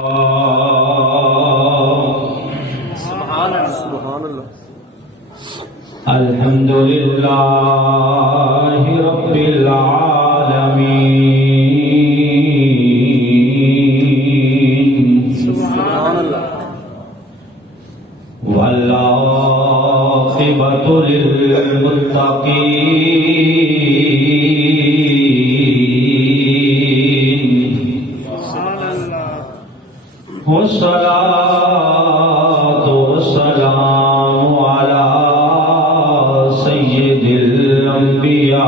سبحان اللہ الحمد للہ رب العالمین سبحان اللہ والعاقبۃ للمتقین والصلاة والسلام على سيد الأنبياء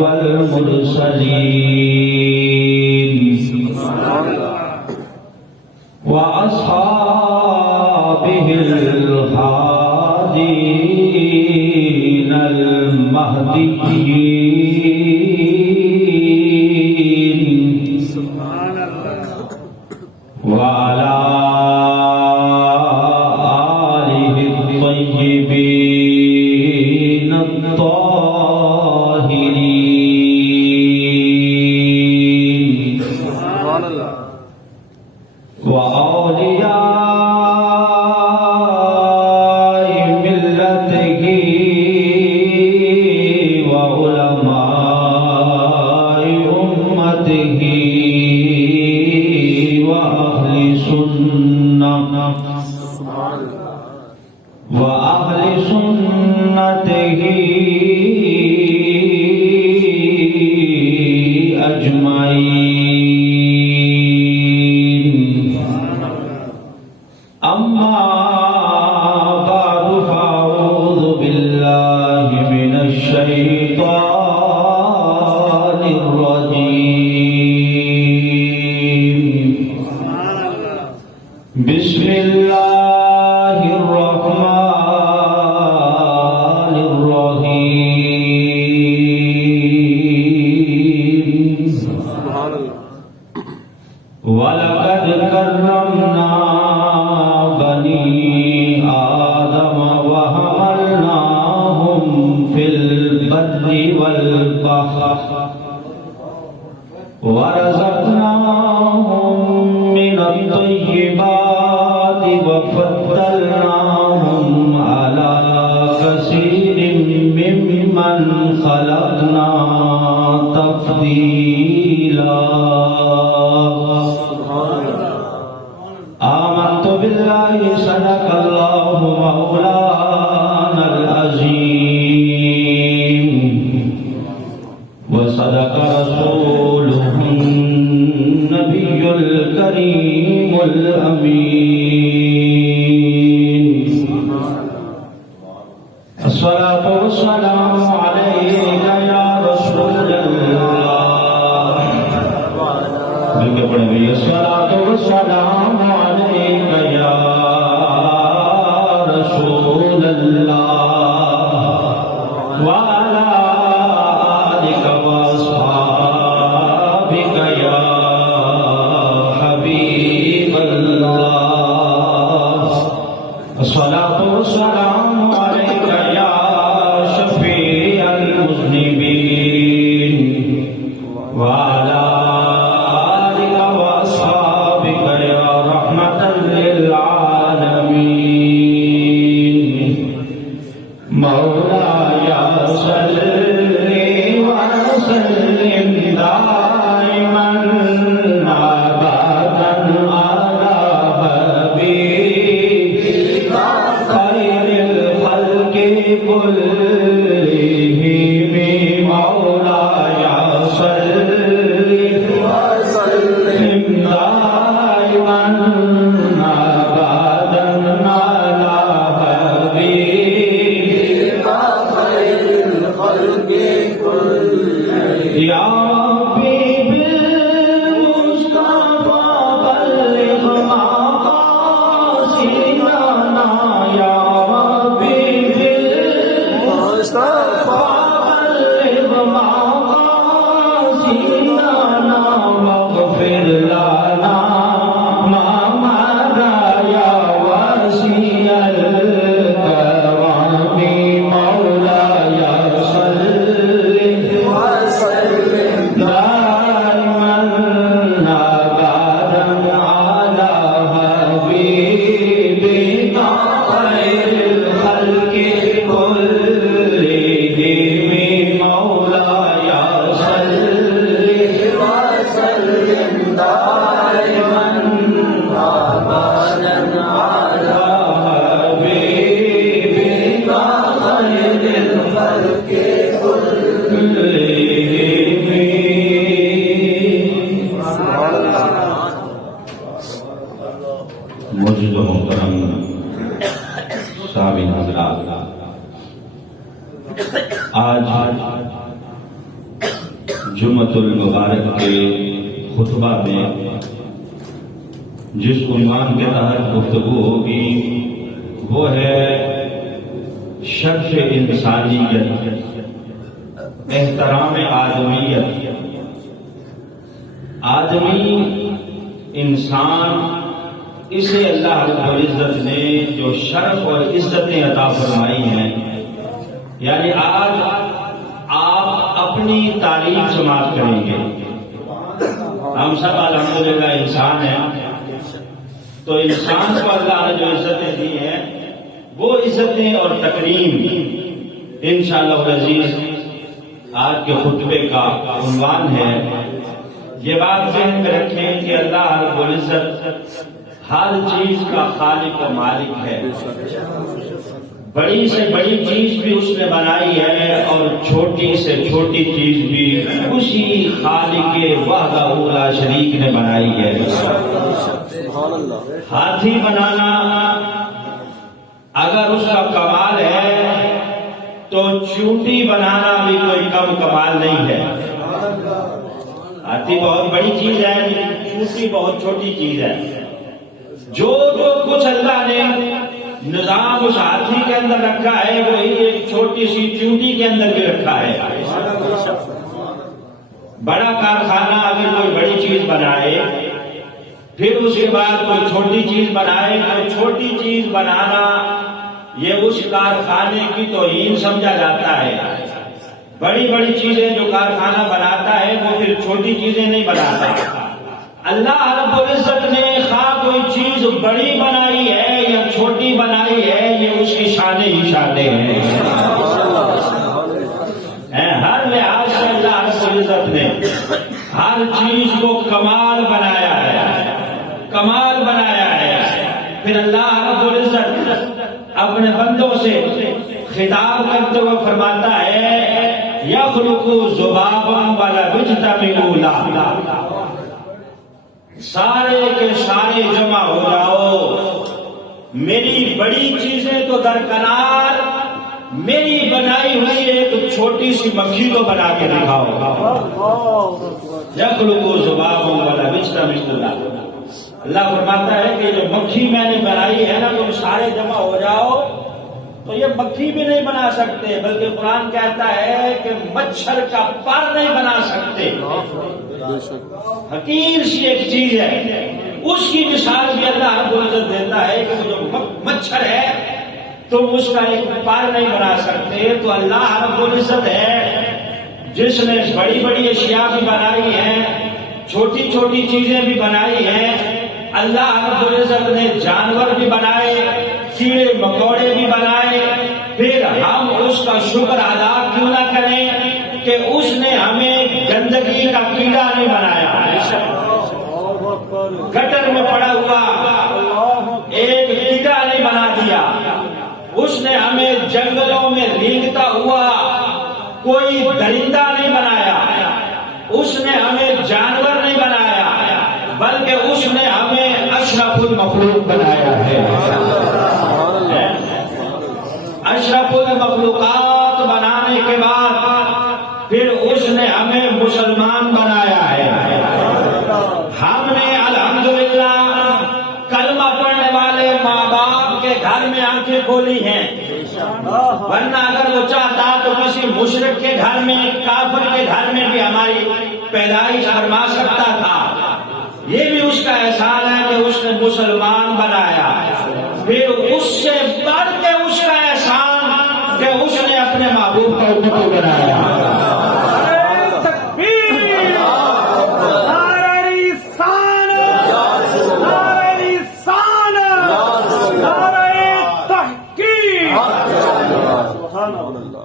والمرسلين وأصحابه الهادين المهديين وعلى آله الطيبين الطاهرين وأولياء ملته وعلماء أمته وأهل سنته أجمعين أما بعد فأعوذ بالله من الشيطان الرجيم بسم الله الرحمن الرحيم ولقد كرمنا بني آدم وحملناهم في البر والبحر ورزقناهم من الطيبات وفضلناهم على كثير ممن خلقنا تفضيلا آمنت بالله صدق الله مولانا العظيم وصدق رسوله النبي الكريم الأمين الصلاة والسلام عليك يا رسول الله الصلاة والسلام عليك يا رسول الله وعلى آلك وأصحابك يا حبيب الله الصلاة والسلام عليك يا شفيع المذنبين وعلى آلك وأصحابك يا رحمة للعالمين موجود و محترم سامعین حضرات، آج جمعۃ المبارک کے خطبہ میں جس عنوان کے تحت گفتگو ہوگی وہ ہے شرف انسانیت، احترام آدمیت۔ آدمی انسان، اسے اللہ رب العزت نے جو شرف اور عزتیں عطا فرمائی ہیں، یعنی آج آپ اپنی تعریف سماعت کریں گے۔ ہم سب الحمدللہ انسان ہیں، تو انسان کو اللہ نے جو عزتیں دی ہیں وہ عزتیں اور تکریم انشاءاللہ العزیز آج کے خطبے کا عنوان ہے۔ یہ بات ذہن میں رکھیں کہ اللہ رب العزت ہر چیز کا خالق و مالک ہے۔ بڑی سے بڑی چیز بھی اس نے بنائی ہے اور چھوٹی سے چھوٹی چیز بھی اسی خالق وحدہ لا شریک نے بنائی ہے۔ ہاتھی بنانا اگر اس کا کمال ہے تو چونٹی بنانا بھی کوئی کم کمال نہیں ہے۔ ہاتھی بہت بڑی چیز ہے، چونٹی بہت چھوٹی چیز ہے۔ جو کچھ اللہ نے نظام اس ہاتھی کے اندر رکھا ہے وہی ایک چھوٹی سی چونٹی کے اندر بھی رکھا ہے۔ بڑا کارخانہ اگر کوئی بڑی چیز بنائے پھر اس کے بعد کوئی چھوٹی چیز بنائے تو چھوٹی چیز بنانا یہ اس کارخانے کی توہین سمجھا جاتا ہے۔ بڑی بڑی چیزیں جو کارخانہ بناتا ہے وہ پھر چھوٹی چیزیں نہیں بناتا۔ اللہ رب العزت نے خواہ کوئی چیز بڑی بنائی ہے یا چھوٹی بنائی ہے، یہ اس کی شانیں ہی شانیں ہیں۔ ہر لحاظ سے اللہ رب العزت نے ہر چیز کو کمال بنایا ہے، کمال بنایا ہے۔ پھر اللہ رب العزت اپنے بندوں سے خطاب کرتے ہوئے فرماتا ہے یخلق ذبابا ولا یجتمع له، سارے کے سارے جمع ہو جاؤ، میری بڑی چیزیں تو درکنار، میری بنائی ہوئی ایک چھوٹی سی مکھی کو بنا کے دکھاؤ۔ یخلق ذبابا ولا یجتمع له، اللہ فرماتا ہے کہ جو مکھی میں نے بنائی ہے نا، تم سارے جمع ہو جاؤ تو یہ مکھی بھی نہیں بنا سکتے، بلکہ قرآن کہتا ہے کہ مچھر کا پر نہیں بنا سکتے۔ حقیر سی ایک چیز ہے، اس کی مثال بھی اللہ رب العزت دیتا ہے کہ جو مچھر ہے تم اس کا ایک پر نہیں بنا سکتے۔ تو اللہ رب العزت ہے جس نے بڑی بڑی اشیاء بھی بنائی ہیں، چھوٹی چھوٹی چیزیں بھی بنائی ہیں۔ اللہ رب العزت نے جانور بھی بنائے، کیڑے مکوڑے بھی بنائے، پھر ہم اس کا شکر ادا کیوں نہ کریں کہ اس نے ہمیں گندگی کا کیڑا نہیں بنایا، گٹر میں پڑا ہوا ایک کیڑا نہیں بنا دیا، اس نے ہمیں جنگلوں میں رینگتا ہوا کوئی درندہ نہیں بنایا، اس نے ہمیں جانور نہیں بنایا، بلکہ اس نے ہمیں اشرف المخلوق بنایا ہے۔ اشرف المخلوقات بنانے کے بعد پھر اس نے ہمیں مسلمان بنایا ہے۔ ہم نے الحمدللہ کلمہ پڑھنے والے ماں باپ کے گھر میں آنکھیں کھولی ہیں، ورنہ اگر وہ چاہتا تو کسی مشرک کے گھر میں، کافر کے گھر میں بھی ہماری پیدائش فرما سکتا تھا۔ یہ بھی اس کا احسان ہے کہ اس نے مسلمان بنایا۔ پھر اس سے بڑھ کے اس کا احسان کہ اس نے اپنے محبوب کا امتی بنایا۔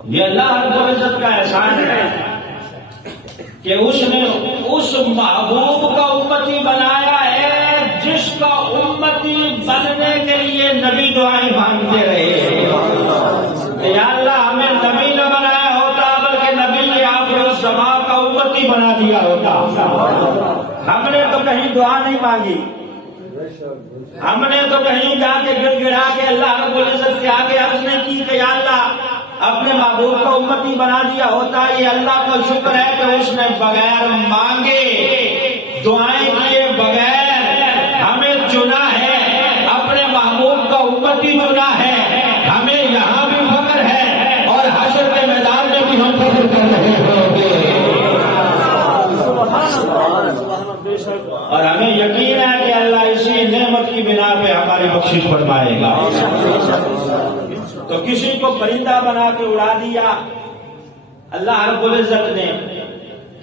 یہ اللہ رب العزت کا احسان ہے کہ اس نے اس محبوب کا امتی بنایا۔ بننے کے لیے نبی دعائیں مانگتے رہے کہ یا اللہ ہمیں نبی نہ بنایا ہوتا بلکہ نبی آخر الزمان کا امتی بنا دیا ہوتا. ہم نے تو کہیں دعا نہیں مانگی, ہم نے تو کہیں جا کے گڑ گڑا کے اللہ رب العزت کے آگے عرض نہیں کی کہ یا اللہ اپنے محبوب کو امتی بنا دیا ہوتا. یہ اللہ کا شکر ہے کہ اس نے بغیر مانگے دعائیں کیے بغیر ہمیں چنا ہے, اپنے محبوب کا امتی چنا ہے. ہمیں یہاں بھی فخر ہے اور حشر کے میدان میں بھی ہم فخر کر رہے ہوں گے. اور ہمیں یقین ہے کہ اللہ اسی نعمت کی بنا پہ ہماری بخشش فرمائے گا. تو کسی کو پرندہ بنا کے اڑا دیا اللہ رب العزت نے,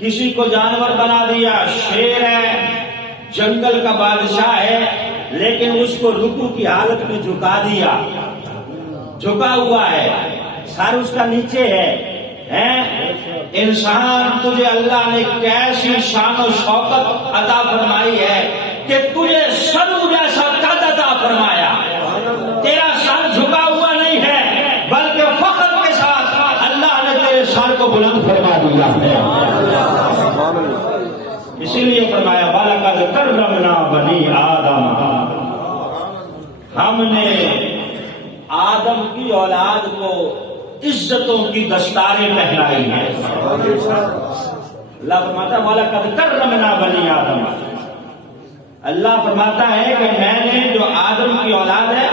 کسی کو جانور بنا دیا, شیر ہے جنگل کا بادشاہ ہے لیکن اس کو رکوع کی حالت میں جھکا دیا, جھکا ہوا ہے, سر اس کا نیچے ہے. انسان تجھے اللہ نے کیسی شان و شوکت عطا فرمائی ہے کہ تجھے سر جیسا قد عطا فرمایا. تیرا سر جھکا ہوا نہیں ہے بلکہ فخر کے ساتھ اللہ نے تیرے سر کو بلند فرما دیا ہے. اسی لیے فرمایا وَلَقَدْ كَرَّمْنَا بَنِي آدَمَ, ہم نے آدم کی اولاد کو عزتوں کی دستاریں پہنائی ہیں. اللہ فرماتا ہے وَلَقَدْ كَرَّمْنَا بَنِي آدَمَ, اللہ فرماتا ہے کہ میں نے جو آدم کی اولاد ہے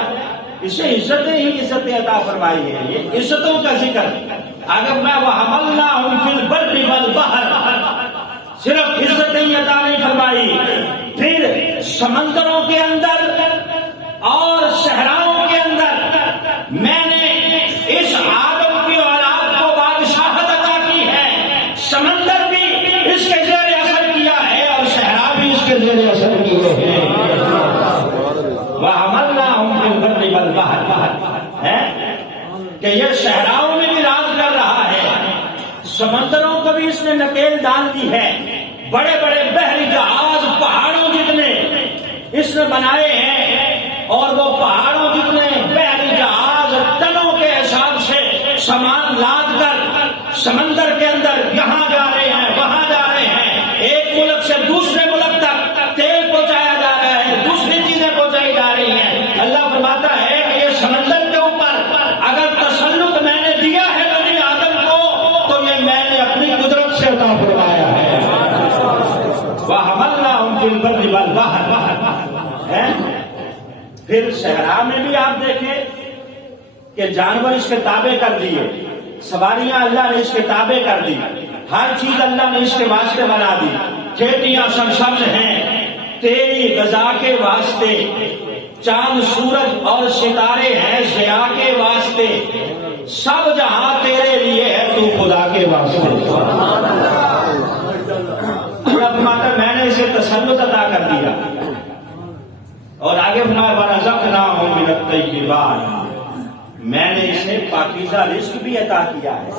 اسے عزتیں ہی عزتیں عطا فرمائی ہیں. یہ عزتوں کا ذکر. اگر میں وَحَمَلْنَاهُمْ فِي الْبَرِّ وَالْبَحْرِ صرف عزتیں ہی عطا نہیں فرمائی, پھر سمندروں کے اندر اور صحراؤں کے اندر میں نے اس آدم کی اولاد کو بادشاہت عطا کی ہے. سمندر بھی اس کے زیر اثر کیا ہے اور صحرا بھی اس کے زیر اثر کیے ہیں. وَحَمَلْنَاهُمْ فِي الْبَرِّ وَالْبَحْرِ, کہ یہ صحراؤں میں بھی راج کر رہا ہے, سمندروں کو بھی اس نے نکیل ڈال دی ہے. بڑے بڑے بحری جہاز پہاڑوں جتنے اس نے بنائے ہیں اور وہ پہاڑوں جتنے بحری جہاز ٹنوں کے حساب سے سامان لاد کر سمندر کے اندر یہاں جا رہے ہیں وہاں جا رہے ہیں. ایک ملک سے دوسرے ملک تک تیل پہنچایا جا رہا ہے, دوسری چیزیں پہنچائی جا رہی ہیں. اللہ فرماتا ہے کہ یہ سمندر کے اوپر اگر تسلط میں نے دیا ہے بنی آدم کو تو یہ میں نے اپنی قدرت سے عطا فرمایا ہے. وَحَمَلْنَاهُمْ فِي الْبَرِّ وَالْبَحْرِ, پھر صحرا میں بھی آپ دیکھیں کہ جانور اس کے تابع کر دیے, سواریاں اللہ نے اس کے تابع کر دی, ہر چیز اللہ نے اس کے واسطے بنا دی. کھیتیاں سرسبز ہیں تیری غذا کے واسطے, چاند سورج اور ستارے ہیں ضیاء کے واسطے, سب جہاں تیرے لیے ہے تو خدا کے واسطے. میں نے اسے تسلط عطا کر دیا. اور آگے فرمایا وَرَزَقْنَاهُم مِّنَ الطَّيِّبَاتِ, میں نے اسے پاکیزہ رزق بھی عطا کیا ہے.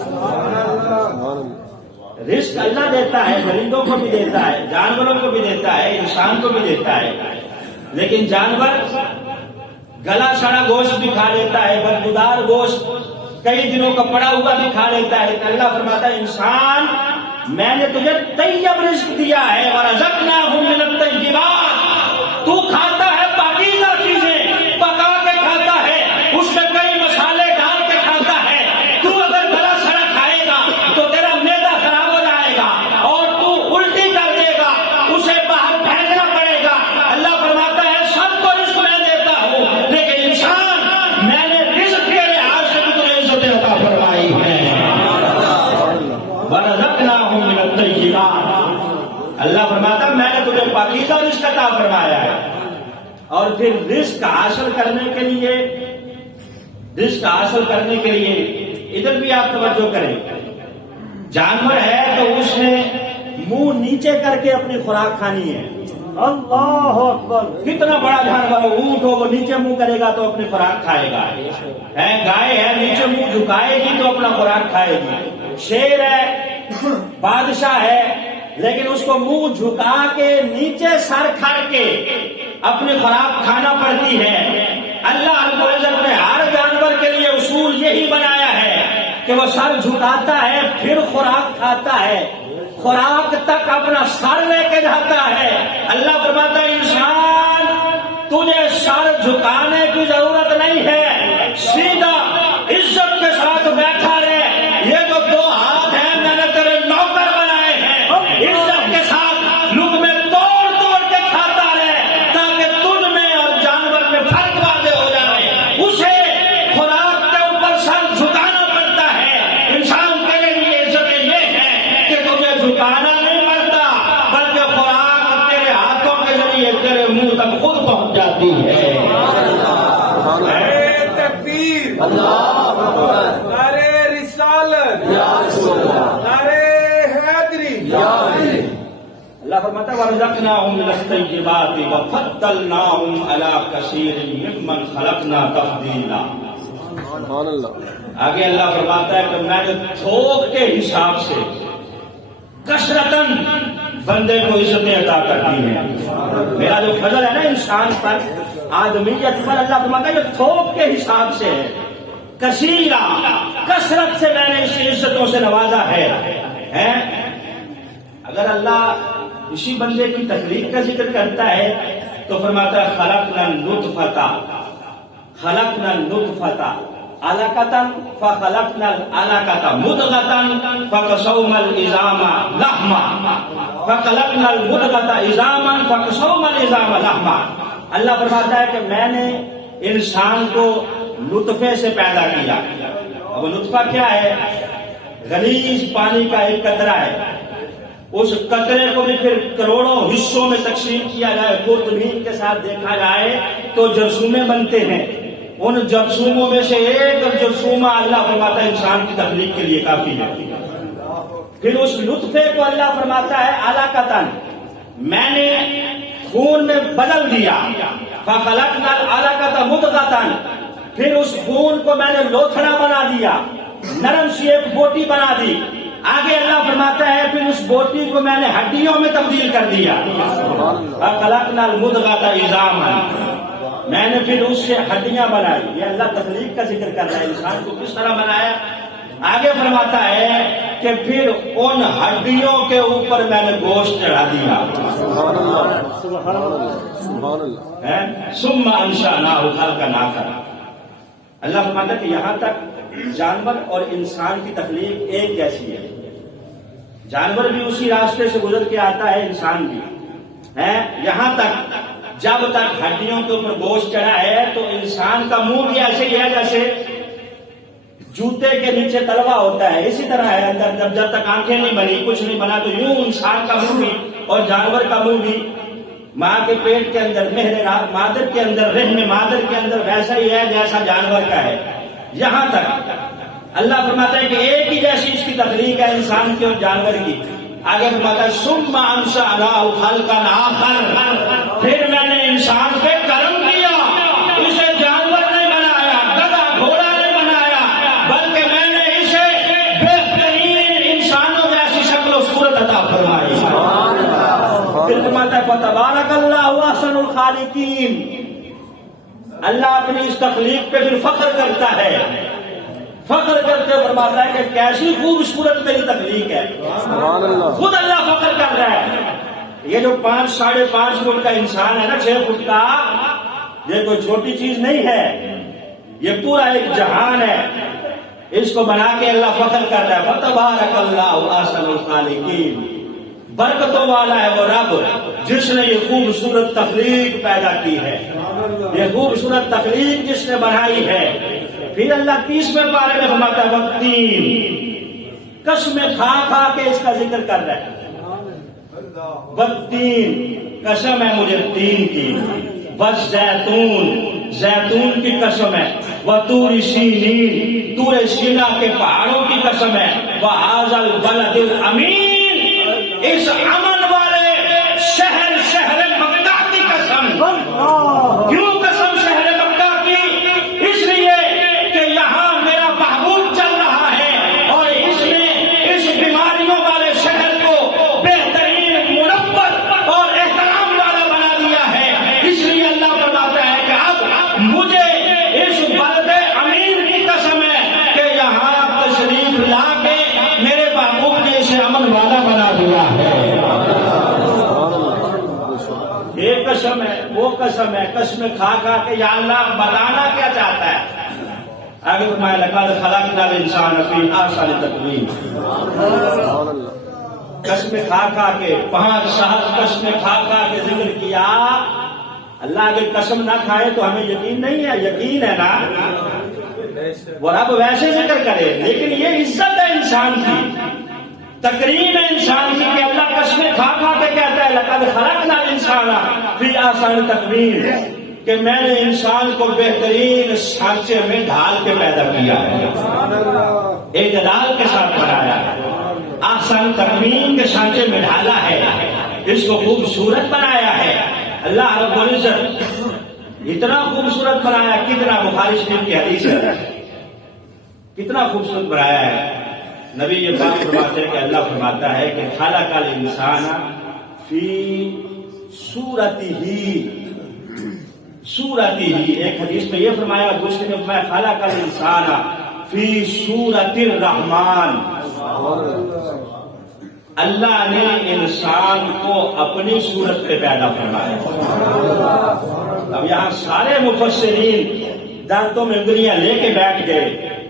رزق اللہ دیتا ہے, پرندوں کو بھی دیتا ہے, جانوروں کو بھی دیتا ہے, انسان کو بھی دیتا ہے. لیکن جانور گلا سڑا گوشت بھی کھا لیتا ہے, بدبودار گوشت کئی دنوں کا پڑا ہوا بھی کھا لیتا ہے. اللہ فرماتا ہے انسان میں نے تجھے طیب رزق دیا ہے. وَرَزَقْنَاهُم مِّنَ الطَّيِّبَاتِ, تو کھاتا ہے پاکیزہ چیزیں, پکا کے کھاتا ہے, اس میں کئی مسالے ڈال کے کھاتا ہے. تو اگر گلا سڑا کھائے گا تو تیرا معدہ خراب ہو جائے گا اور تو الٹی کر دے گا, اسے باہر پھینکنا پڑے گا. اللہ فرماتا ہے سب کو رزق میں دیتا ہوں لیکن انسان میں نے رزق کے لحاظ سے بھی تجھے عزت عطا فرمائی ہے. وَرَزَقْنَاهُم مِّنَ الطَّيِّبَاتِ, اللہ فرماتا میں نے تجھے پاکیزہ رزق عطا فرمایا ہے. اور پھر رزق حاصل کرنے کے لیے, رزق حاصل کرنے کے لیے ادھر بھی آپ توجہ کریں. جانور ہے تو اس نے منہ نیچے کر کے اپنی خوراک کھانی ہے. اللہ اکبر, کتنا بڑا جانور ہو, اونٹ ہو, وہ نیچے منہ کرے گا تو اپنی خوراک کھائے گا. گائے ہے نیچے منہ جھکائے گی تو اپنا خوراک کھائے گی. شیر ہے بادشاہ ہے لیکن اس کو منہ جھکا کے نیچے سر کھڑ کے اپنی خوراک کھانا پڑتی ہے۔ اللہ رب العزت نے ہر جانور کے لیے اصول یہی بنایا ہے کہ وہ سر جھکاتا ہے پھر خوراک کھاتا ہے، خوراک تک اپنا سر لے کے جاتا ہے۔ اللہ فرماتا ہے انسان تجھے سر جھکانے کی ضرورت نہیں ہے، سیدھا عزت کے ساتھ بیٹھا رہے، یہ جو دو ہاتھ ہیں میں نے تیرے نوکر بنائے ہیں، عزت کے ساتھ لقمے توڑ توڑ کے کھاتا رہے تاکہ تجھ میں اور جانور میں فرق واضح ہو جائے۔ اسے خوراک کے اوپر سر جھکانا پڑتا ہے، انسان کے لیے عزت یہ ہے کہ تجھے جھکانا نہیں پڑتا بلکہ خوراک تیرے ہاتھوں کے ذریعے تیرے منہ تک خود پہنچ جاتی ہے۔ نعرے رسالت، نعرے حیدری۔ اللہ فرماتا ہے وَرَزَقْنَاهُمْ مِنَ الطَّيِّبَاتِ وَفَضَّلْنَاهُمْ عَلَىٰ كَثِيرٍ مِّمَّنْ خَلَقْنَا تَفْضِيلًا۔ سبحان اللہ۔ آگے اللہ فرماتا ہے کہ میں نے تھوک کے حساب سے کثرتاً بندے کو عزتیں عطا کر دی ہیں۔ میرا جو فضل ہے نا انسان پر، آدمیت پر، اللہ فرماتا ہے یہ تھوک کے حساب سے ہے، کثیرا کثرت سے میں نے اس عزتوں سے نوازا ہے۔ اگر اللہ اسی بندے کی تخلیق کا ذکر کرتا ہے تو فرماتا ہے خلقنا النطفة علقة فخلقنا العلقة مضغة فكسونا العظام لحما فخلقنا المضغة عظاما فكسونا العظام لحما۔ اللہ فرماتا ہے کہ میں نے انسان کو نطفے سے پیدا کیا۔ اب وہ نطفہ کیا ہے؟ غلیظ پانی کا ایک قطرہ ہے، اس قطرے کو بھی پھر کروڑوں حصوں میں تقسیم کیا جائے، خوردبین کے ساتھ دیکھا جائے تو جرثومے بنتے ہیں، ان جرثوموں میں سے ایک جرثومہ اللہ فرماتا ہے انسان کی تخلیق کے لیے کافی ہے۔ پھر اس نطفے کو اللہ فرماتا ہے علاقتاً، میں نے خون میں بدل دیا، فخلقنا العلقة مضغة، پھر اس خون کو میں نے لوتھڑا بنا دیا، نرم سی ایک بوٹی بنا دی۔ آگے اللہ فرماتا ہے پھر اس بوٹی کو میں نے ہڈیوں میں تبدیل کر دیا، فخلقنا المضغة عظاما، میں نے پھر اس سے ہڈیاں بنائی۔ یہ اللہ تخلیق کا ذکر کر رہا ہے، انسان کو کس طرح بنایا۔ آگے فرماتا ہے کہ پھر ان ہڈیوں کے اوپر میں نے گوشت چڑھا دیا، سبحان اللہ، سبحان اللہ، سبحان اللہ۔ ثم انشأناه خلقا آخر۔ اللہ فرماتا ہے کہ یہاں تک جانور اور انسان کی تخلیق ایک جیسی ہے، جانور بھی اسی راستے سے گزر کے آتا ہے، انسان بھی ہے۔ یہاں تک جب تک ہڈیوں کے اوپر گوشت چڑھا ہے تو انسان کا منہ بھی ایسے ہی ہے جیسے جوتے کے نیچے تلوا ہوتا ہے، اسی طرح ہے اندر۔ جب تک آنکھیں نہیں بنی، کچھ نہیں بنا، تو یوں انسان کا منہ بھی اور جانور کا منہ بھی ماں کے پیٹ کے اندر، مہر مادر کے اندر، رحم مادر کے اندر ویسا ہی ہے جیسا جانور کا ہے۔ یہاں تک اللہ فرماتا ہے کہ ایک ہی جیسی اس کی تخلیق ہے انسان کی اور جانور کی۔ آگے فرماتا ہے ثم انشأناه خلقا آخر، پھر میں نے انسان پہ کرم کیا، اسے جانور نہیں بنایا، گدھا گھوڑا نہیں بنایا، بلکہ میں نے اسے بہترین انسانوں جیسی شکل و صورت عطا فرمائی۔ پھر فرماتا ہے فتبارک اللہ احسن الخالقین۔ اللہ اپنی اس تخلیق پہ پھر فخر کرتا ہے، فخر کرتے فرماتا ہے کہ کیسی خوبصورت میری تخلیق ہے۔ سبحان اللہ۔ خود اللہ فخر کر رہا ہے۔ یہ جو 5 ساڑھے 5 فٹ کا انسان ہے نا، 6 فٹ کا، یہ کوئی چھوٹی چیز نہیں ہے، یہ پورا ایک جہان ہے، اس کو بنا کے اللہ فخر کر رہا ہے۔ فتبارک اللہ احسن الخالقین، برکتوں والا ہے وہ رب جس نے یہ خوبصورت تخلیق پیدا کی ہے، یہ خوبصورت تخلیق جس نے بنائی ہے۔ پھر اللہ 30ویں پارے میں فرماتا ہے والتین، قسمیں کھا کھا کے اس کا ذکر کر رہا ہے۔ والتین، قسم ہے مجھے تین کی، والزیتون، زیتون کی قسم ہے، وطور سینین، طور سینا کے پہاڑوں کی قسم ہے، وہذا البلد الامین، اس امن والے شہر مکہ کی قسم۔ کیوں قسم شہر مکہ کی؟ اس لیے کہ یہاں میرا محبوب چل رہا ہے اور اس نے اس بیماریوں والے شہر کو بہترین منور اور احترام والا بنا دیا ہے، اس لیے وہ قسم ہے، قسم کھا کھا کے یا اللہ بتانا کیا چاہتا ہے؟ آگے فرمایا لقد خلقنا الانسان فی احسن تقویم، قسم کھا کھا کے 5 سال قسم کھا کھا کے ذکر کیا۔ اللہ اگر قسم نہ کھائے تو ہمیں یقین نہیں ہے، یقین ہے نا، وہ رب ویسے ذکر کرے، لیکن یہ عزت ہے انسان کی، تکریم ہے انسان کی کہ اللہ قسمیں کھا کھا کے کہتا ہے لقد خلقنا الانسان فی احسن تقویم، کہ میں نے انسان کو بہترین سانچے میں ڈھال کے پیدا کیا ہے، اعتدال کے ساتھ بنایا ہے، احسن تقویم کے سانچے میں ڈھالا ہے، اس کو خوبصورت بنایا ہے۔ اللہ رب العزت اتنا خوبصورت بنایا، کتنا بخاری شریف کی حدیث ہے، کتنا خوبصورت بنایا ہے۔ نبی یہ بات فرماتے ہیں کہ اللہ فرماتا ہے کہ خلق الانسان فی صورتہ، ایک حدیث میں یہ فرمایا، دوسرے میں فرمایا خلق الانسان فی صورت الرحمن، اللہ نے انسان کو اپنی صورت پہ پیدا فرمایا۔ اب یہاں سارے مفسرین دانتوں میں انگلیاں لے کے بیٹھ گئے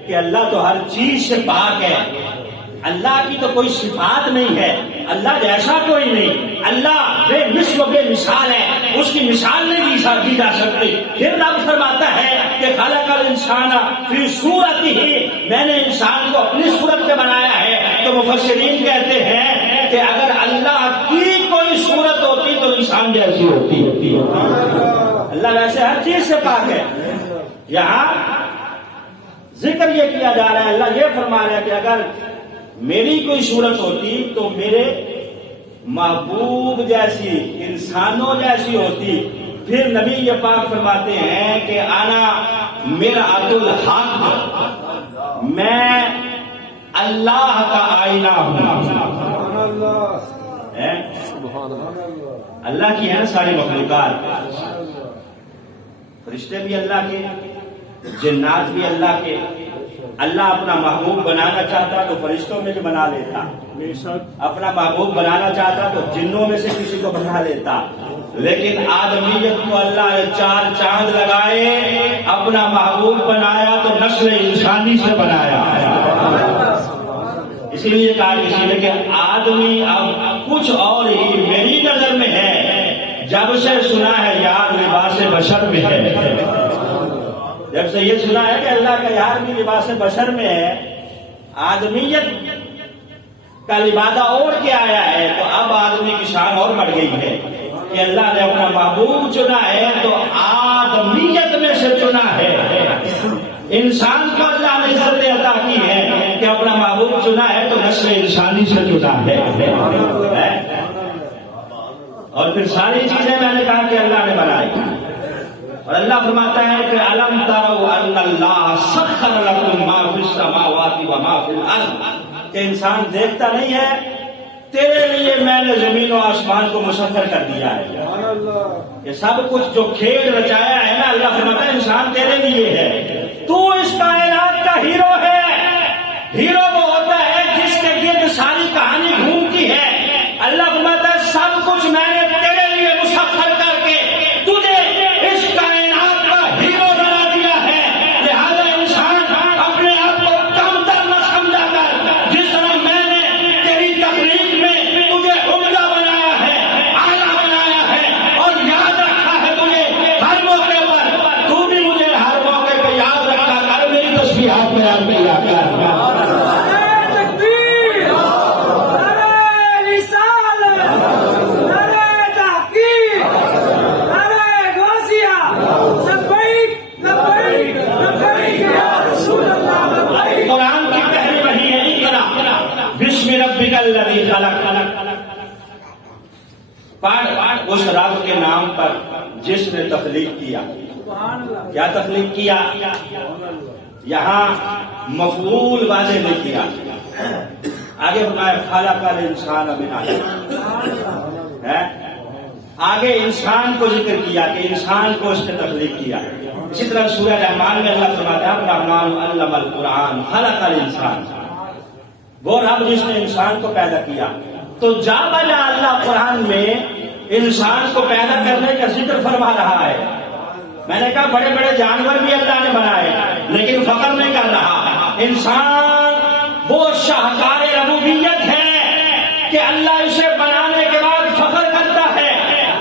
کہ اللہ تو ہر چیز سے پاک ہے، اللہ کی تو کوئی صفات نہیں ہے، اللہ جیسا کوئی نہیں، اللہ بے مثل و بے مثال ہے، اس کی مثال نہیں دی جا سکتی۔ پھر رب فرماتا ہے کہ خلق الانسان فی صورتہ، میں نے انسان کو اپنی صورت پہ بنایا ہے۔ تو مفسرین کہتے ہیں کہ اگر اللہ کی کوئی صورت ہوتی تو انسان جیسی ہوتی، اللہ ویسے ہر چیز سے پاک ہے۔ یہاں ذکر یہ کیا جا رہا ہے، اللہ یہ فرما رہا ہے کہ اگر میری کوئی صورت ہوتی تو میرے محبوب جیسی، انسانوں جیسی ہوتی۔ پھر نبی یہ پاک فرماتے ہیں کہ انا مرآت الحق، میں اللہ کا آئینہ ہوں۔ اللہ کی ہے نا ساری مخلوقات، فرشتے بھی اللہ کے، جنات بھی اللہ کے۔ اللہ اپنا محبوب بنانا چاہتا تو فرشتوں میں سے بنا لیتا، اپنا محبوب بنانا چاہتا تو جنوں میں سے کسی کو بنا لیتا، لیکن آدمیت کو اللہ نے 4 چاند لگائے، اپنا محبوب بنایا تو نسل انسانی سے بنایا۔ اسی لیے کہا کسی نے کہ آدمی اب کچھ اور ہی میری نظر میں ہے، جب سے سنا ہے یار لباس بشر میں ہے، جب سے یہ سنا ہے کہ اللہ کا یار بھی لباس بشر میں ہے، آدمیت کا لبادہ اوڑھ کے آیا ہے، تو اب آدمی کی شان اور بڑھ گئی ہے کہ اللہ نے اپنا محبوب چنا ہے تو آدمیت میں سے چنا ہے۔ انسان کو اللہ نے عزت عطا کی ہے کہ اپنا محبوب چنا ہے تو نسل انسانی سے چنا ہے۔ اور پھر ساری چیزیں میں نے کہا کہ اللہ نے بنائی، اور اللہ فرماتا ہے کہ الم تروا ان اللہ سخر لکم ما فی السماوات و ما فی الارض، کہ انسان دیکھتا نہیں ہے تیرے لیے میں نے زمین و آسمان کو مسخر کر دیا ہے۔ یہ سب کچھ جو کھیل رچایا ہے نا، اللہ فرماتا ہے انسان تیرے لیے ہے، تو اس کائنات کا ہیرو ہے۔ ہیرو وہ ہوتا ہے جس کے گرد ساری کہانی گھومتی ہے۔ اللہ فرماتا ہے سب کچھ میں نے تیرے لیے مسخر کر کے تجھے اس کائنات کا ہیرو بنا دیا ہے، لہذا انسان اپنے آپ کو کم تر نہ سمجھا کر، جس طرح میں نے تیری تخلیق میں تجھے عمدہ بنایا ہے، اعلیٰ بنایا ہے، اور یاد رکھا ہے تجھے ہر موقع پر، تو بھی مجھے ہر موقع پہ یاد رکھا کر، میری تسبیحات میں یاد کیا کر۔ اس رب کے نام پر جس نے تخلیق کیا، کیا تخلیق کیا؟ یہاں مفعول واضح نہیں کیا، آگے فرمایا خلق الانسان من علق، آگے انسان کو ذکر کیا کہ انسان کو اس نے تخلیق کیا۔ اسی طرح سورہ رحمان میں اللہ فرماتا ہے الرحمن علم القرآن خلق الانسان، وہ رب جس نے انسان کو پیدا کیا۔ تو جا بجا اللہ قرآن میں انسان کو پیدا کرنے کا ذکر فرما رہا ہے. میں نے کہا بڑے بڑے جانور بھی اللہ نے بنائے لیکن فخر نہیں کر رہا. انسان وہ شاہکار ربوبیت ہے کہ اللہ اسے بنانے کے بعد فخر کرتا ہے.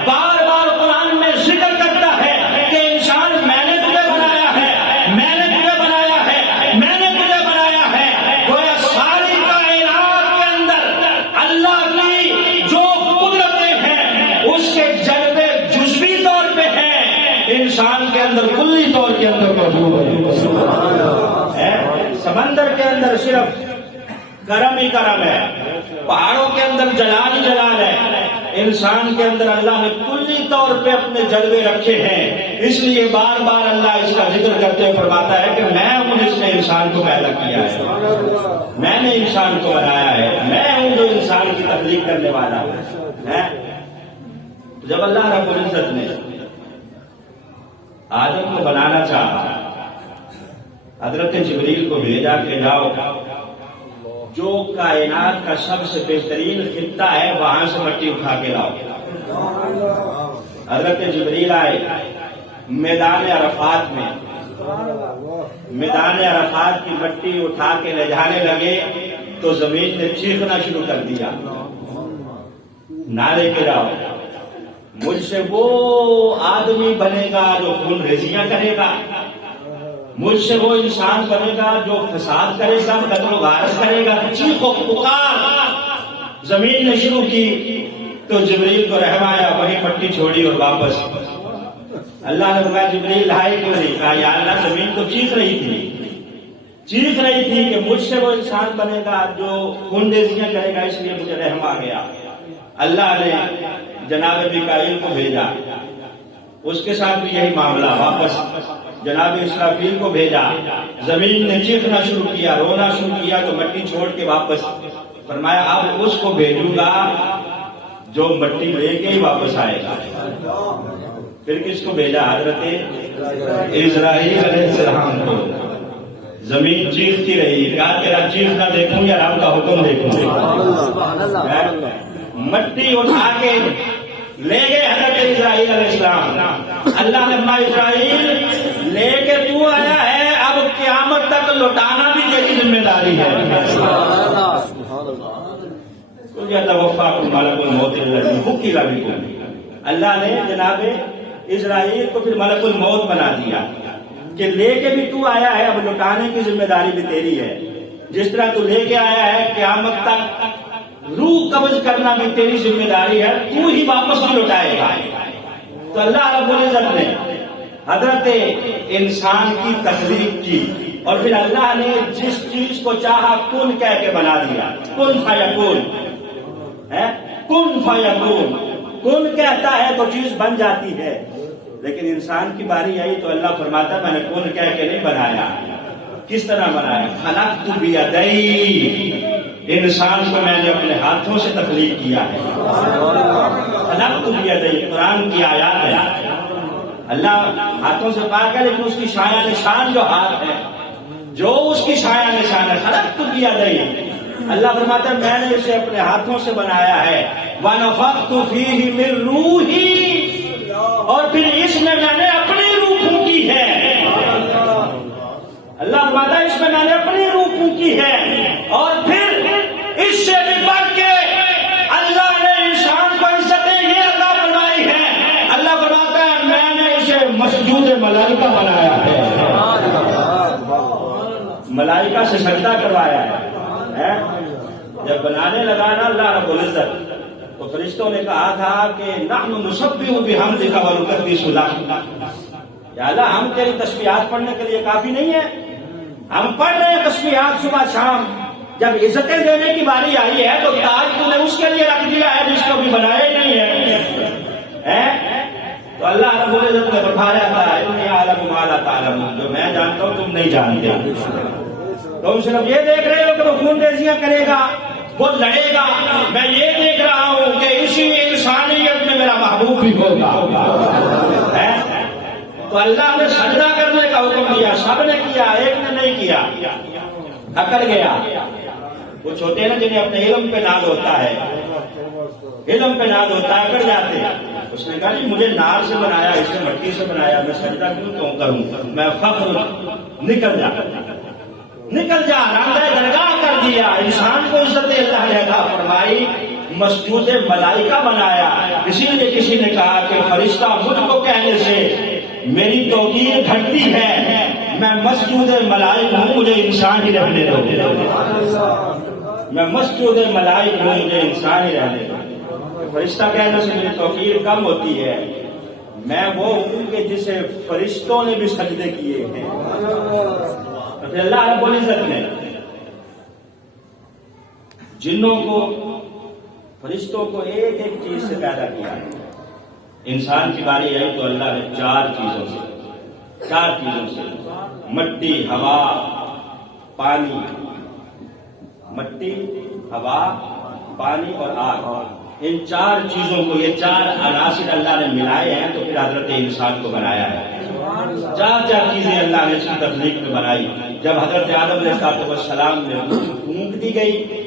بار بار قرآن میں ذکر کرتا ہے کہ انسان میں نے تجھے بنایا ہے، میں نے تجھے بنایا ہے، میں نے تجھے بنایا ہے. گویا ساری کائنات کے اندر اللہ کی جو قدرتیں ہیں اس کے جلوے جزوی طور پہ ہیں، انسان کے اندر کلی طور کے اندر موجود ہے. سمندر کے اندر صرف کرم ہی کرم ہے، پہاڑوں کے اندر جلال ہی جلال ہے. انسان کے اندر اللہ نے کلی طور پہ اپنے جلوے رکھے ہیں. اس لیے بار بار اللہ اس کا ذکر کرتے ہوئے فرماتا ہے کہ میں ہوں جس نے انسان کو پیدا کیا ہے، میں نے انسان کو بنایا ہے، میں ہوں جو انسان کی تخلیق کرنے والا ہے. جب اللہ رب العزت نے آدم کو بنانا چاہا، حضرت جبریل کو بھیجا کہ جاؤ جو کائنات کا سب سے بہترین خطہ ہے وہاں سے مٹی اٹھا کے لاؤ. حضرت جبریل آئے میدان عرفات میں، میدان عرفات کی مٹی اٹھا کے لے جانے لگے تو زمین نے چیخنا شروع کر دیا، نہ لے کے جاؤ، مجھ سے وہ آدمی بنے گا جو خون ریزیاں کرے گا، مجھ سے وہ انسان بنے گا جو فساد کرے گا، قتل و غارت کرے گا. چیخو پکار زمین نے شروع کی تو جبریل کو رحم آیا، وہی مٹی چھوڑی اور واپس. اللہ نے کہا جبریل ہائے کیوں نہیں؟ کہا یا اللہ زمین تو چیخ رہی تھی کہ مجھ سے وہ انسان بنے گا جو خون ریزیاں کرے گا، اس لیے مجھے رحم آ گیا. اللہ نے جناب میکائیل کو بھیجا، اس کے ساتھ بھی یہی معاملہ. واپس جناب اسرافیل کو بھیجا، زمین نے چیخنا شروع کیا، رونا شروع کیا تو مٹی چھوڑ کے واپس. فرمایا اب اس کو بھیجوں گا جو مٹی لے کے ہی واپس آئے گا. پھر کس کو بھیجا؟ حضرت اسرائیل علیہ السلام کو. زمین چیختی رہی، کہا تیرا چیخنا دیکھوں یا رب کا حکم دیکھوں. مٹی اٹھا کے لے گئے حضرت اسرائیل علیہ السلام. اللہ نے فرمایا اسرائیل لے کے تو آیا ہے، اب قیامت تک لوٹانا بھی تیری ذمہ داری ہے. اللہ نے جناب اسرائیل کو پھر ملک الموت بنا دیا کہ لے کے بھی تو آیا ہے، اب لوٹانے کی ذمہ داری بھی تیری ہے. جس طرح تو لے کے آیا ہے قیامت تک روح قبض کرنا بھی تیری ذمہ داری ہے، تو ہی واپس بھی لوٹائے گا. تو اللہ رب العزت نے حضرت انسان کی تخلیق کی اور پھر اللہ نے جس چیز کو چاہا کن کہہ کے بنا دیا. کن فیکون، کن فیکون، کن کہتا ہے تو چیز بن جاتی ہے. لیکن انسان کی باری آئی تو اللہ فرماتا میں نے کن کہہ کے نہیں بنایا. کس طرح بنایا؟ خلقت بیدی، انسان کو میں نے اپنے ہاتھوں سے تخلیق کیا ہے. خلقت بیدی قرآن کی آیات ہے. اللہ ہاتھوں سے پاک ہے لیکن اس کی شایہ نشان جو ہاتھ ہے، جو اس کی شایہ نشان ہے. خلقت بیدی، اللہ فرماتا ہے میں نے اسے اپنے ہاتھوں سے بنایا ہے. وَنَفَخْتُ فِيهِ مِن رُوحِي، اور پھر اس میں نے اپنی روح پھونکی ہے. اللہ فرماتا ہے اس میں نے اپنی روح پھونکی ہے. اور پھر اس سے بھی بڑھ کے اللہ نے انسان کو عزتیں یہ عطا فرمائی ہیں. اللہ فرماتا ہے میں نے اسے مسجود ملائکہ بنایا ہے، ملائکہ سے سجدہ کروایا ہے. جب بنانے لگا نا اللہ رب العزت تو فرشتوں نے کہا تھا کہ نحن نسبح بحمدک ونقدس لک، یا اللہ ہم تیری تسبیحات پڑھنے کے لیے کافی نہیں ہے، ہم پڑھ رہے ہیں تسبیحات صبح شام. جب عزتیں دینے کی باری آئی ہے تو تاج تو نے اس کے لیے رکھ دیا ہے جس کو بھی بنایا ہی نہیں ہے. تو اللہ رب العزت نے فرمایا تھا انی اعلم ما لا تعلمون، جو میں جانتا ہوں تم نہیں جانتے. تم صرف یہ دیکھ رہے ہو کہ وہ خون ریزیاں کرے گا، وہ لڑے گا. میں یہ دیکھ رہا ہوں کہ اسی انسانیت میں میرا محبوب بھی ہوگا. تو اللہ نے سجدہ کرنے کا حکم دیا، سب نے کیا، ایک نے نہیں کیا، اکڑ گیا. وہ چھوٹے نا جنہیں اپنے علم پہ ناز ہوتا ہے، علم پہ ناز ہوتا ہے، کر جاتے ہیں۔ اس نے کہا جی مجھے نار سے بنایا، اس نے مٹی سے بنایا، میں سجدہ کیوں کروں، میں فخر، نکل جا راندہ درگاہ کر دیا۔ انسان کو عزت اللہ نے عطا فرمائی، مسجود ملائکہ بنایا۔ اسی لیے کسی نے کہا کہ فرشتہ مجھ کو کہنے سے میری توقیر گھٹتی ہے، میں مسجود ملائکہ ہوں، مجھے انسان ہی رہنے دو، میں مسجود ملائکہ ہوں، مجھے انسان ہی رہنے دو۔ فرشتہ کہنے سے میری توقیر کم ہوتی ہے، میں وہ ہوں کہ جسے فرشتوں نے بھی سجدے کیے ہیں۔ اللہ رب العزت نے جنوں کو، فرشتوں کو ایک ایک چیز سے پیدا کیا ہے۔ انسان کی باری آئی تو اللہ نے چار چیزوں سے، مٹی، ہوا، پانی، مٹی، ہوا، پانی اور آگ، ان چار چیزوں کو، یہ چار عناصر اللہ نے ملائے ہیں تو پھر حضرت انسان کو بنایا ہے۔ چار چیزیں اللہ نے اس کی تخلیق میں بنائی۔ جب حضرت آدم علیہ السلام نے پھونک دی گئی،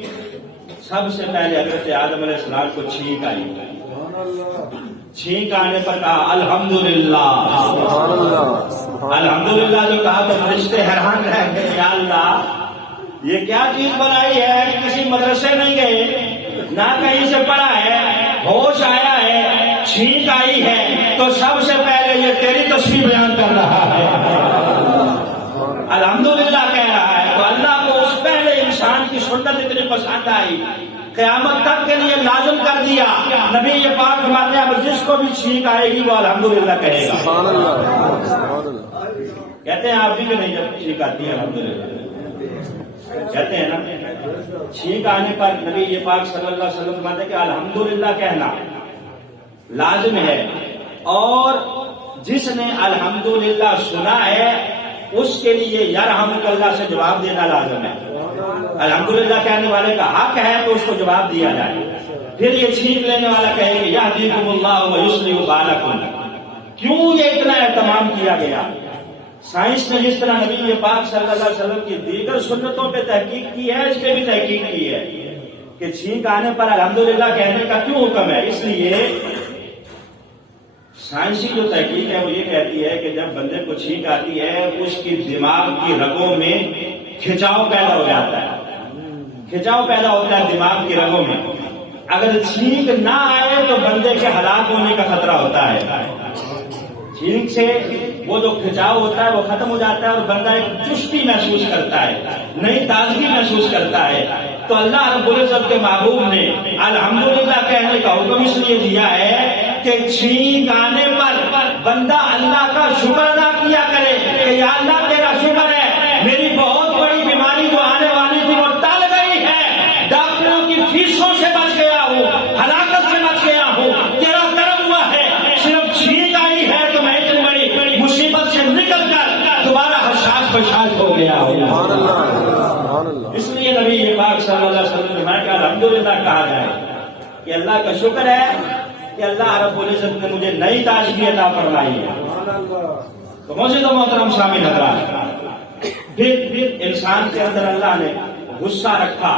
سب سے پہلے حضرت آدم علیہ السلام کو چھینک آئی۔ چھینک آنے پر کہا الحمدللہ، الحمدللہ جو کہا تو فرشتے حیران رہ گئے، یا اللہ یہ کیا چیز بنائی ہے، کسی مدرسے نہیں گئے، نہ کہیں سے پڑھا ہے، ہوش آیا ہے، چھینک آئی ہے تو سب سے پہلے یہ تیری تسبیح بیان کر رہا ہے، الحمدللہ کہہ رہا ہے۔ تو اللہ کو اس پہلے انسان کی سنت اتنی پسند آئی، قیامت تک کے لیے لازم کر دیا۔ نبی یہ پاک فرماتے ہیں اب جس کو بھی چھینک آئے گی وہ الحمدللہ کہے گا۔ سبحان اللہ۔ کہتے ہیں آپ بھی کہ نہیں، جب چھینک آتی ہے الحمدللہ کہتے ہیں نا، چھینک آنے پر نبی یہ پاک صلی اللہ علیہ وسلم فرماتے ہیں کہ الحمدللہ کہنا لازم ہے، اور جس نے الحمدللہ سنا ہے اس کے لیے یرحمک اللہ سے جواب دینا لازم ہے۔ الحمدللہ کہنے والے کا حق ہے تو اس کو جواب دیا جائے۔ پھر یہ چھینک لینے والا کہے کہ یہدیکم اللہ ویصلح بالکم، کیوں یہ اتنا اہتمام کیا گیا؟ سائنس نے جس طرح نبی پاک صلی اللہ علیہ وسلم کی دیگر سنتوں پہ تحقیق کی ہے، اس پہ بھی تحقیق کی ہے کہ چھینک آنے پر الحمدللہ کہنے کا کیوں حکم ہے۔ اس لیے سائنسی جو تحقیق ہے وہ یہ کہتی ہے کہ جب بندے کو چھینک آتی ہے اس کی دماغ کی رگوں میں کھچاؤ پیدا ہو جاتا ہے، کھچاؤ پیدا ہوتا ہے دماغ کی رگوں میں۔ اگر چھینک نہ آئے تو بندے کے ہلاک ہونے کا خطرہ ہوتا ہے۔ چھینک سے وہ جو کھچاؤ ہوتا ہے وہ ختم ہو جاتا ہے اور بندہ ایک چستی محسوس کرتا ہے، نئی تازگی محسوس کرتا ہے۔ تو اللہ رب العزت کے محبوب نے الحمدللہ کہنے کا حکم اس لیے دیا ہے کہ چھینک آنے پر بندہ اللہ کا شکر ادا کیا کرے کہ یا اللہ تیرا شکر ہے، میری بہت بڑی بیماری جو آنے والی تھی وہ ٹل گئی ہے، ڈاکٹروں کی فیسوں سے بچ گیا ہوں، ہلاکت سے بچ گیا ہوں، تیرا کرم ہوا ہے، صرف چھینک آئی ہے تو میں اتنی بڑی مصیبت سے نکل کر دوبارہ حساس بشاش ہو گیا ہوں۔ اس لیے نبی پاک صلی اللہ علیہ وسلم نے کہا الحمدللہ کہا جائے کہ اللہ کا شکر ہے کہ اللہ رب العزت نے مجھے نئی تازگی عطا فرمائی ہے۔ تو معزز و محترم سامعین حضرات، پھر انسان کے اندر اللہ نے غصہ رکھا،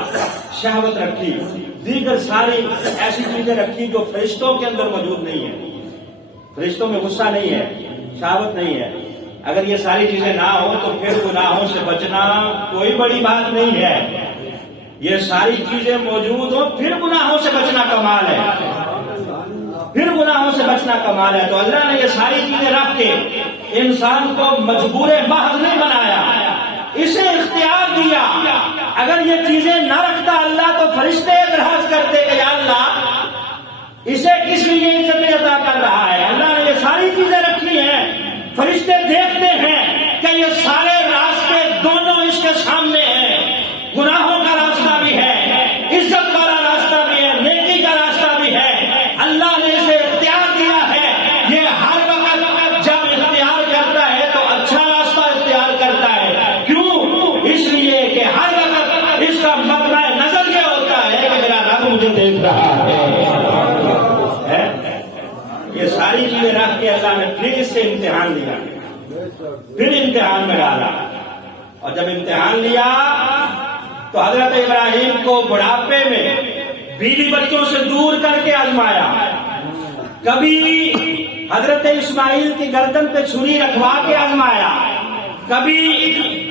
شہوت رکھی، دیگر ساری ایسی چیزیں رکھی جو فرشتوں کے اندر موجود نہیں ہے۔ فرشتوں میں غصہ نہیں ہے، شہوت نہیں ہے۔ اگر یہ ساری چیزیں نہ ہوں تو پھر گناہوں سے بچنا کوئی بڑی بات نہیں ہے۔ یہ ساری چیزیں موجود ہوں پھر گناہوں سے بچنا کمال ہے، پھر گناہوں سے بچنا کمال ہے۔ تو اللہ نے یہ ساری چیزیں رکھ کے انسان کو مجبور محض نہیں بنایا، اسے اختیار دیا۔ اگر یہ چیزیں نہ رکھتا اللہ تو فرشتے اعتراض کرتے کہ یا اللہ اسے کس لیے عزت عطا کر رہا ہے۔ اللہ نے یہ ساری چیزیں رکھی ہیں، فرشتے دیکھتے ہیں کہ یہ سارے راستے دونوں اس کے سامنے ہیں، گناہوں کا راستہ بھی ہے، عزت والا راستہ بھی ہے، نیکی کا راستہ بھی ہے۔ اللہ نے اسے اختیار دیا ہے، یہ ہر وقت جب اختیار کرتا ہے تو اچھا راستہ اختیار کرتا ہے۔ کیوں؟ اس لیے کہ ہر وقت اس کا مبنی نظر یہ ہوتا ہے کہ میرا رب مجھے دیکھ رہا ہے۔ یہ ساری چیزیں رکھ کے اللہ نے پھر اس سے امتحان لیا، پھر امتحان میں ڈالا، اور جب امتحان لیا تو حضرت ابراہیم کو بڑھاپے میں بیوی بچوں سے دور کر کے آزمایا، کبھی حضرت اسماعیل کی گردن پہ چھری رکھوا کے آزمایا، کبھی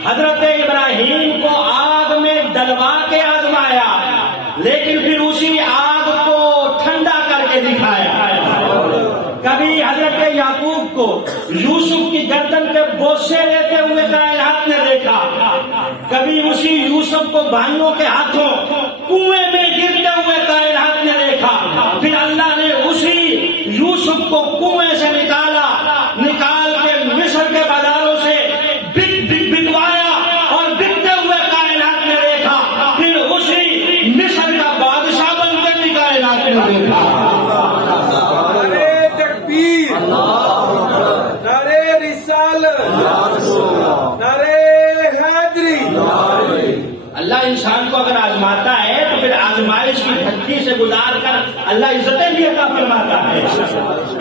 حضرت ابراہیم کو آگ میں ڈلوا کے آزمایا، لیکن پھر اسی آگ کو ٹھنڈا کر کے دکھایا۔ کبھی حضرت یعقوب کو یوسف کی گردن کے بوسے لیتے ہوئے کائنات نے دیکھا، کبھی اسی یوسف کو بھائیوں کے ہاتھوں کنویں میں گرتے ہوئے کائنات نے دیکھا، پھر اللہ نے اسی یوسف کو کنویں سے نکال کے مصر کے بازاروں سے بکوایا اور بکتے ہوئے کائنات نے دیکھا، پھر اسی مصر کا بادشاہ بنتے بھی کائنات نے دیکھا۔ نعرے تکبیر، نعرے رسالت، نعرے حیدری۔ اللہ انسان کو اگر آزماتا ہے تو پھر آزمائش کی بھٹی سے گزار کر اللہ عزتیں بھی عطا فرماتا ہے،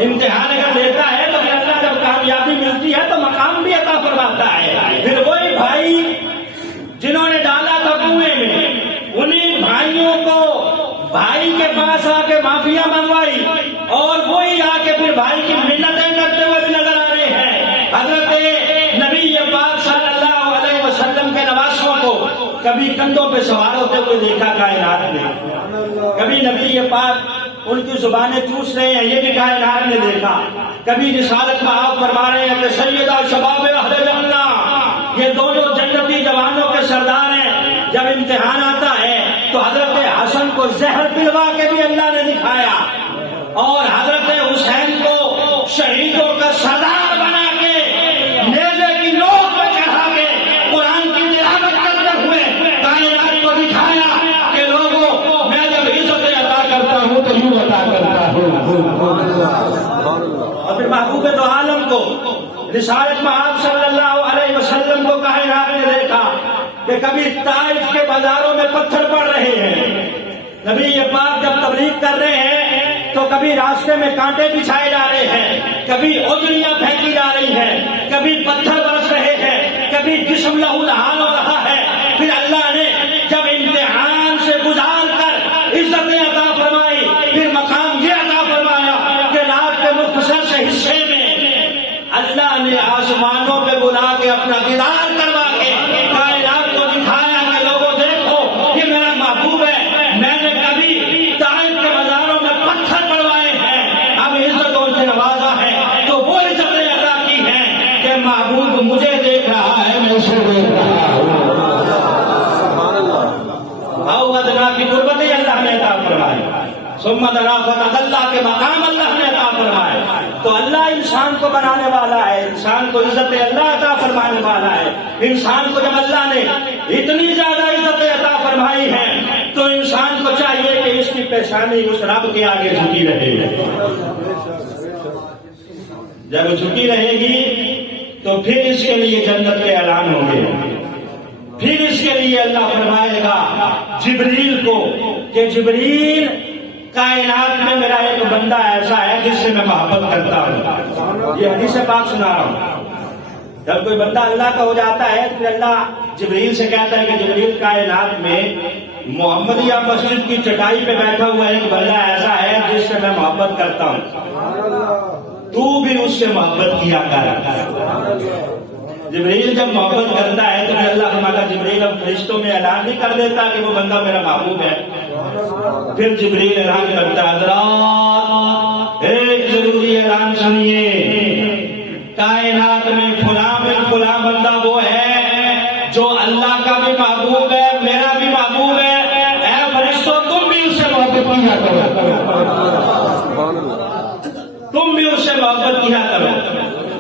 امتحان اگر لیتا ہے تو پھر اللہ جب کامیابی ملتی ہے تو مقام بھی عطا فرماتا ہے۔ پھر وہی بھائی جنہوں نے ڈالا تھا کنویں میں، انہیں بھائیوں کو بھائی کے پاس آ کے معافیاں منگوائی، اور وہی آ کے پھر بھائی کی منتیں کرتے ہوئے بھی نظر آ رہے ہیں۔ حضرت نبی پاک صلی اللہ علیہ وسلم کے نواسوں کو کبھی کندھوں پہ سوار ہوتے ہوئے دیکھا کائنات نے، کبھی نبی پاک ان کی زبانیں چوس رہے ہیں، یہ بھی کائنات نے دیکھا، کبھی رسالت میں آپ فرما رہے ہیں کہ سیدہ شباب اہل جنہ، یہ دونوں جنتی جوانوں کے سردار ہیں۔ جب امتحان آتا ہے تو حضرت حسن کو زہر پلوا کے بھی اللہ نے دکھایا، اور حضرت حسین کو شہیدوں کا سردار بنا کے نیزے کی نوک پہ چڑھا کے قرآن کی تلاوت کرتے ہوئے کائنات کو دکھایا کہ لوگوں میں جب عزت عطا کرتا ہوں تو یوں عطا کرتا ہوں۔ اور پھر محبوب دو عالم کو رسالت میں آپ صلی اللہ علیہ وسلم کو کائنات نے دیکھا کہ کبھی طائف کے بازاروں میں پتھر پڑ رہے ہیں، نبی پاک جب تبلیغ کر رہے ہیں تو کبھی راستے میں کانٹے بچھائے جا رہے ہیں، کبھی اجڑیاں پھینکی جا رہی ہیں، کبھی پتھر برس رہے ہیں، کبھی جسم لہو لہان ہو رہا ہے، پھر اللہ نے جب امتحان سے گزار کر عزتیں عطا فرمائی، پھر مقام یہ عطا فرمایا کہ رات کے مختصر سے حصے میں اللہ نے آسمانوں پہ بلا کے اپنا دیدار کروا کے کائنات کو دکھایا کہ لوگوں دیکھو یہ میرا محبوب ہے، میں نے کبھی طائف کے بازاروں میں پتھر پڑوائے ہیں، اب عزتوں سے نوازا ہے تو وہ عزتیں ادا کی ہیں کہ محبوب مجھے دیکھ رہا ہے، میں اسے دیکھ رہا ہوں۔ ادنا کی قربتیں اللہ نے عطا فرمائی، ثم دنا فتح، اللہ کے مقام اللہ نے عطا فرمائے۔ تو اللہ انسان کو بنانے والا ہے، انسان کو عزت اللہ عطا فرمانے والا ہے۔ انسان کو جب اللہ نے اتنی زیادہ عزت عطا فرمائی ہے تو انسان کو چاہیے کہ اس کی پیشانی اس رب کے آگے جھکی رہے، جب جھکی رہے گی تو پھر اس کے لیے جنت کے اعلان ہوں گے، پھر اس کے لیے اللہ فرمائے گا جبریل کو کہ جبریل کائنات میں میرا ایک بندہ ایسا ہے جس سے میں محبت کرتا ہوں۔ یہ حدیث پاک سنا رہا ہوں، جب کوئی بندہ اللہ کا ہو جاتا ہے پھر اللہ جبریل سے کہتا ہے کہ جبریل کائنات میں محمدیہ مسجد کی چٹائی پہ بیٹھا ہوا ایک بندہ ایسا ہے جس سے میں محبت کرتا ہوں، تو بھی اس سے محبت کیا کر۔ جبریل جب محبت کرتا ہے تو پھر اللہ ہمارا جبریل اب فرشتوں میں اعلان نہیں کر دیتا کہ وہ بندہ میرا محبوب ہے، پھر جبریل اعلان کرتا ہے حضرات ایک ضروری اعلان سنیے، کائنات میں فلاں بندہ وہ ہے جو اللہ کا بھی محبوب ہے، میرا بھی محبوب ہے، اے فرشتوں تم بھی اس سے محبت کیا کرو، تم بھی اس سے محبت کیا کرو۔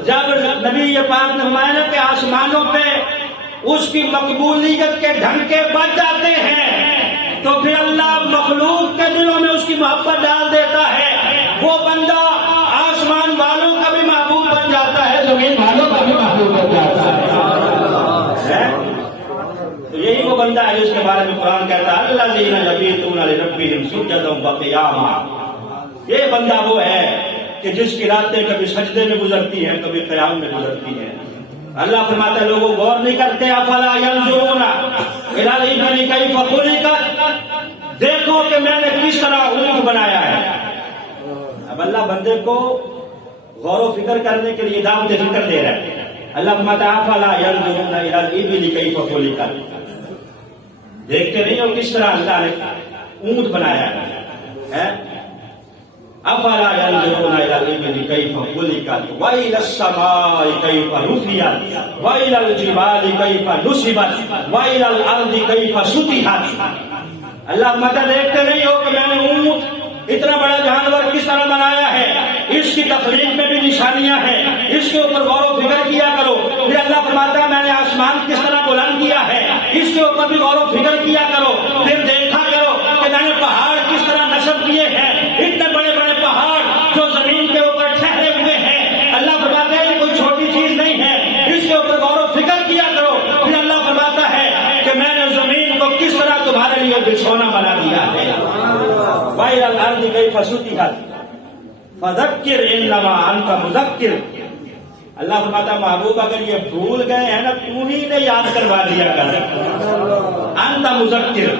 جب نبی پاک نے فرمایا کہ آسمانوں پہ اس کی مقبولیت کے ڈھنکے بج جاتے ہیں تو پھر اللہ مخلوق کے دلوں میں اس کی محبت ڈال دیتا ہے، وہ بندہ آسمان والوں کا بھی محبوب بن جاتا ہے، زمین والوں کا بھی محبوب بن جاتا ہے۔ تو یہی وہ بندہ ہے جس کے بارے میں قرآن کہتا ہے الذین یبیتون لربہم سجدا وقیاما، یہ بندہ وہ ہے کہ جس کی راتیں کبھی سجدے میں گزرتی ہیں کبھی قیام میں گزرتی ہیں۔ اللہ فرماتا ہے لوگوں غور نہیں کرتے، افلا ینظرون الی الابل کیف خلقت، دیکھو کہ میں نے کس طرح اونٹ بنایا ہے. اب اللہ بندے کو غور و فکر کرنے کے لیے دعوت فکر دے رہا ہے. اللہ فرماتا ہے افلا ينظرون الى الابل كيف خلقت. دیکھتے نہیں ہو کس طرح اللہ نے اونٹ بنایا ہے. افلا ينظرون الى الابل كيف خلقت والى السماء كيف رفعت والى الجبال كيف نصبت والى الارض كيف سطحت. اللہ مدد دیکھتے نہیں ہو کہ میں نے اونٹ اتنا بڑا جانور کس طرح بنایا ہے. اس کی تخلیق میں بھی نشانیاں ہیں, اس کے اوپر غور و فکر کیا کرو. پھر اللہ فرماتا ہے میں نے آسمان کس طرح بلند کیا ہے, اس کے اوپر بھی غور و فکر کیا کرو. پھر دیکھا کرو کہ میں نے پہاڑ کس طرح نصب کیے ہیں, اتنے بڑے بڑے پہاڑ جو زمین کے اوپر ٹھہرے ہوئے ہیں. اللہ فرماتا ہے یہ کوئی چھوٹی چیز نہیں ہے, اس کے اوپر غور و فکر کیا کرو. پھر اللہ فرماتا ہے کہ میں نے زمین کو کس طرح تمہارے لیے بچھونا بنا دیا ہے. وَإِلَى الْأَرْضِ كَيْفَ سُطِحَتْ فَذَكِّرْ إِنَّمَا أَنْتَ مُذَكِّرٌ. اللہ فرماتا ہے محبوب اگر یہ بھول گئے ہیں نا, تو ہی نے یاد کروا دیا کر. انت مذکر,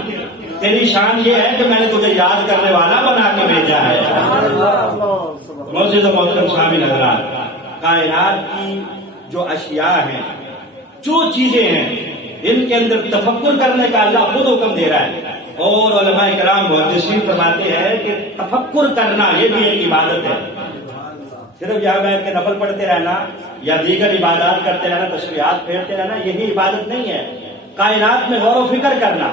تیری شان یہ ہے کہ میں نے تجھے یاد کرنے والا بنا کے بھیجا ہے. معزز و محترم سامعین حضرات, کائنات کی جو اشیاء ہیں, جو چیزیں ہیں, ان کے اندر تفکر کرنے کا اللہ خود حکم دے رہا ہے. اور علماء کرام محدثین فرماتے ہیں کہ تفکر کرنا یہ بھی ایک عبادت ہے. صرف یہاں بیٹھ کے نفل پڑھتے رہنا یا دیگر عبادات کرتے رہنا, تسبیحات پھیرتے رہنا, یہی عبادت نہیں ہے. کائنات میں غور و فکر کرنا,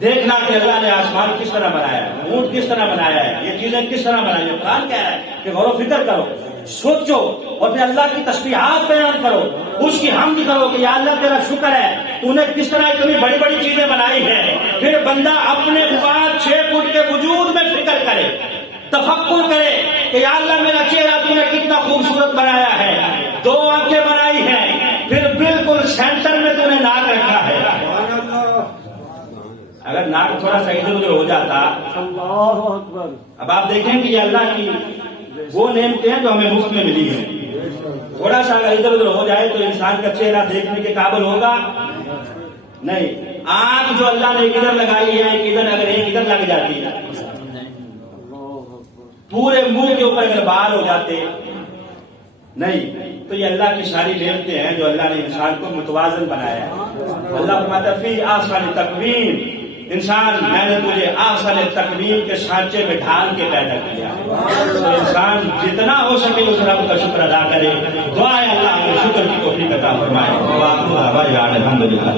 دیکھنا کہ اللہ نے آسمان کس طرح بنایا ہے, اونٹ کس طرح بنایا ہے, یہ چیزیں کس طرح بنائی ہیں. قرآن کہہ رہا ہے کہ غور و فکر کرو, سوچو, اور پھر اللہ کی تسبیحات بیان کرو, اس کی حمد کرو کہ یا اللہ تیرا شکر ہے, تو نے کس طرح اتنی بڑی بڑی چیزیں بنائی ہیں. پھر بندہ اپنے 5-6 فٹ کے وجود میں فکر کرے, تفکر کرے کہ یا اللہ میرا چہرہ تو نے کتنا خوبصورت بنایا ہے, 2 آنکھیں بنائی ہیں, پھر بالکل سینٹر میں تو نے ناک رکھا ہے. اگر ناک تھوڑا سا ادھر ادھر ہو جاتا, اب آپ دیکھیں کہ یہ اللہ کی وہ نعمتیں ہیں جو ہمیں مفت میں ملی ہیں. تھوڑا سا اگر ادھر ادھر ہو جائے تو انسان کا چہرہ دیکھنے کے قابل ہوگا نہیں. آنکھ جو اللہ نے ادھر لگائی ہے, ادھر اگر ایک ادھر لگ جاتی, پورے منہ کے اوپر اگر بال ہو جاتے نہیں, تو یہ اللہ کی ساری نعمتیں ہیں جو اللہ نے انسان کو متوازن بنایا ہے. اللہ فرماتا ہے فی احسن تقویم, انسان میں نے تجھے احسن تقویم کے سانچے میں ڈھال کے پیدا کیا. تو انسان جتنا ہو سکے اس رب کا شکر ادا کرے. دعا ہے اللہ کے شکر کی توفیق عطا فرمائے. الحمدللہ.